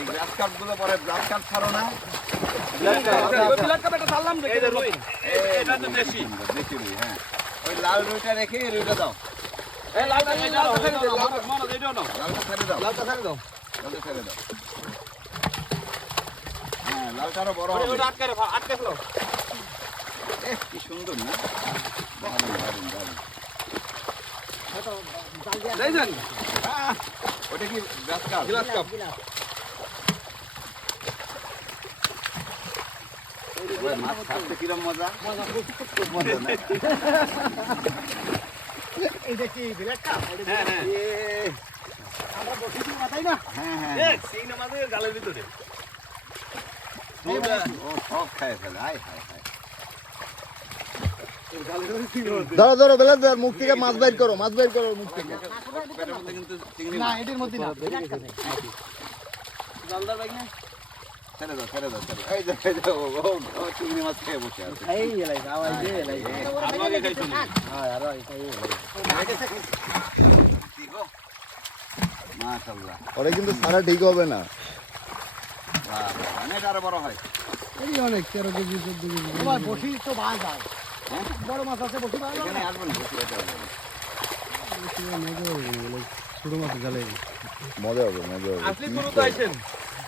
এই গ্রাস কাপ গুলো পরে গ্রাস কাপ ছাড়ো না। ব্ল্যাক কাপ এটা ছাড়লাম দেখে রুই এটা তো দেশি দেশি রুই, হ্যাঁ। ওই লাল রুইটা রেখে এই রুইটা দাও। এই লালটা ছেড়ে দাও মনে এইটাও নাও লালটা ছেড়ে দাও, লালটা ছেড়ে দাও লালটা ছেড়ে দাও। হ্যাঁ, লালটা আরো বড় হবে। ওটা আটকে ফেলো কি সুন্দর না, দারুণ দারুণ দারুণ। দেখছেন ওটা কি গ্রাস কাপ? গ্লাস কাপ ওই মাছ ছাড়তে কিরম মজা, খুব মজা না? এইটা কি ব্ল্যাক কাপ? হ্যাঁ হ্যাঁ এ, আমরা বসেছি মাথায় না? হ্যাঁ হ্যাঁ এই সেই নামাজের গালের ভিতরে ও সব খায় ফেলে, হায় হায় হায়। ধরো ধরো বেলা ধর, মুখ থেকে মাছ বাইর করো, মাছ বাইর করো মুখ থেকে। পেটের মধ্যে কিন্তু চিংড়ি না, মাছ। এটার মধ্যে না, ব্ল্যাক কাপে। জালদার বাইক না ছেড়ে দাও ছেড়ে দাও ছেড়ে দাও। এই যে, এই যে, ও চিংড়ি মাছ খেয়ে বসে আছে। এই এলাই, আওয়াজ দিয়ে এলাই। আমাকে খাইছো না কি গো? মাশাআল্লাহ, ওরা কিন্তু সারা ঠিক হবে না। বাহ, বাহ, অনেক আরো বড় হয়। এই অনেক 13 কেজি 14 কেজি। তোমার বসি তো বাজ যায়। হ্যাঁ? বড় মাছ আছে বসি বাজ এখানে আসবেন বসে এটা হবে। মজা হবে মজা হবে। আসলে শুরু তো আইছেন